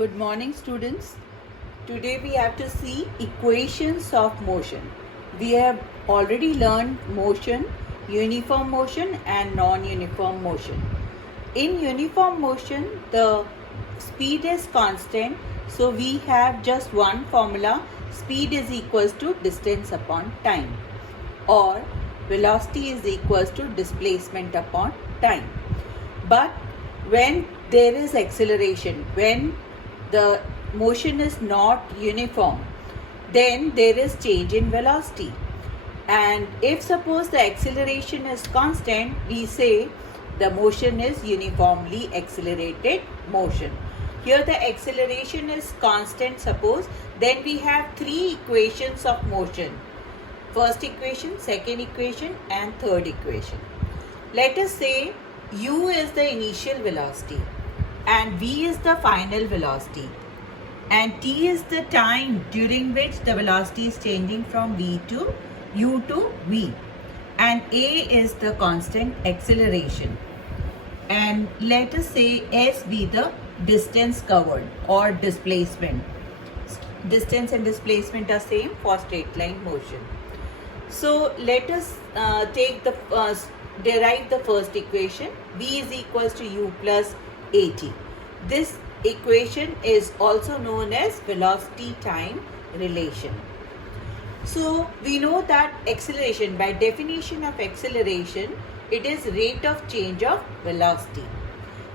Good morning, students. Today we have to see equations of motion. We have already learned motion, uniform motion and non-uniform motion. In uniform motion, the speed is constant. So we have just one formula. Speed is equals to distance upon time, or velocity is equals to displacement upon time. But when there is acceleration, when the motion is not uniform, then there is change in velocity. And if suppose the acceleration is constant, we say the motion is uniformly accelerated motion. Here the acceleration is constant, suppose, then we have three equations of motion. First equation, second equation and third equation. Let us say u is the initial velocity and v is the final velocity, and t is the time during which the velocity is changing from v to u to v, and a is the constant acceleration, and let us say s be the distance covered or displacement. Distance and displacement are same for straight line motion. So let us derive the first equation. V is equals to u plus at. This equation is also known as velocity time relation. So we know that acceleration, by definition of acceleration, it is rate of change of velocity.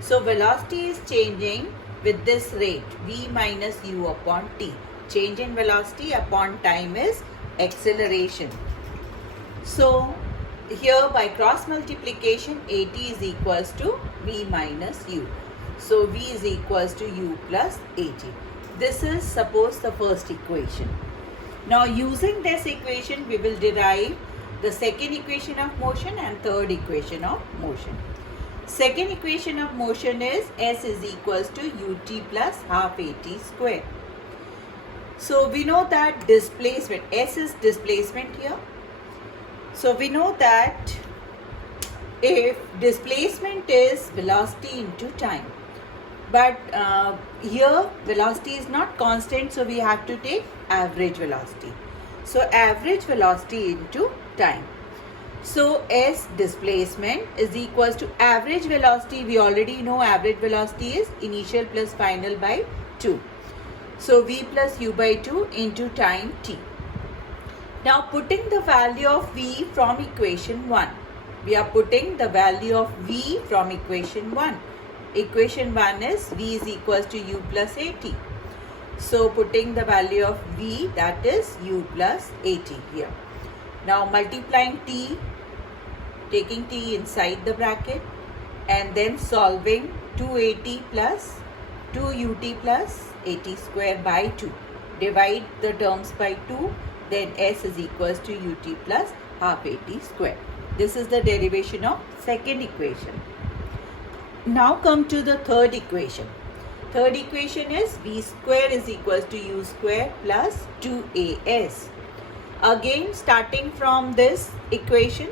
So velocity is changing with this rate, v minus u upon t. Change in velocity upon time is acceleration. So here by cross multiplication, at is equals to v minus u. So v is equals to u plus at. This is suppose the first equation. Now using this equation, we will derive the second equation of motion and third equation of motion. Second equation of motion is s is equals to ut plus half at square. So we know that displacement, s is displacement here. So we know that if displacement is velocity into time, but here velocity is not constant, so we have to take average velocity. So average velocity into time. So s displacement is equals to average velocity. We already know average velocity is initial plus final by 2. So v plus u by 2 into time t. Now putting the value of v from equation 1. We are putting the value of v from equation 1. Equation 1 is v is equals to u plus at. So putting the value of v, that is u plus at here. Now multiplying t, taking t inside the bracket, and then solving 2at plus 2ut plus at square by 2. Divide the terms by 2. Then s is equals to ut plus half at square. This is the derivation of second equation. Now come to the third equation. Third equation is v square is equals to u square plus 2as. Again, starting from this equation,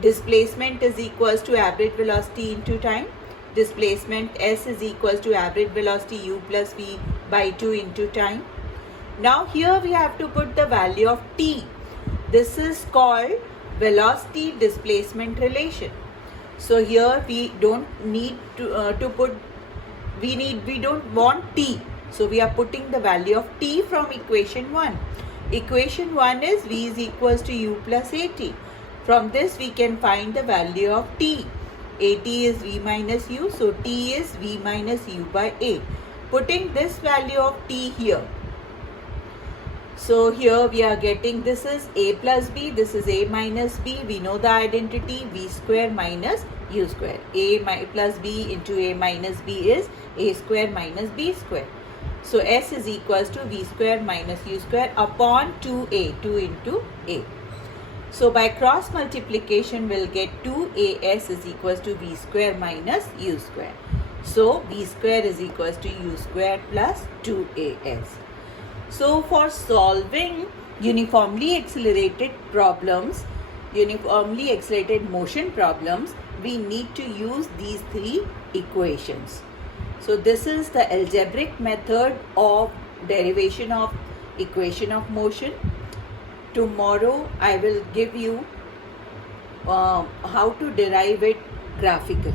displacement is equals to average velocity into time. Displacement s is equals to average velocity u plus v by 2 into time. Now here we have to put the value of t. This is called velocity displacement relation. So here we don't need to put, we don't want t. So we are putting the value of t from equation 1. Equation 1 is v is equals to u plus at. From this we can find the value of t. At is v minus u, so t is v minus u by a. Putting this value of t here. So here we are getting, this is a plus b, this is a minus b. We know the identity, v square minus u square. A plus b into a minus b is a square minus b square. So s is equals to v square minus u square upon 2a, 2 into a. So by cross multiplication we'll get 2as is equals to v square minus u square. So v square is equals to u square plus 2as. So for solving uniformly accelerated problems, uniformly accelerated motion problems, we need to use these three equations. So this is the algebraic method of derivation of equation of motion. Tomorrow I will give you how to derive it graphically.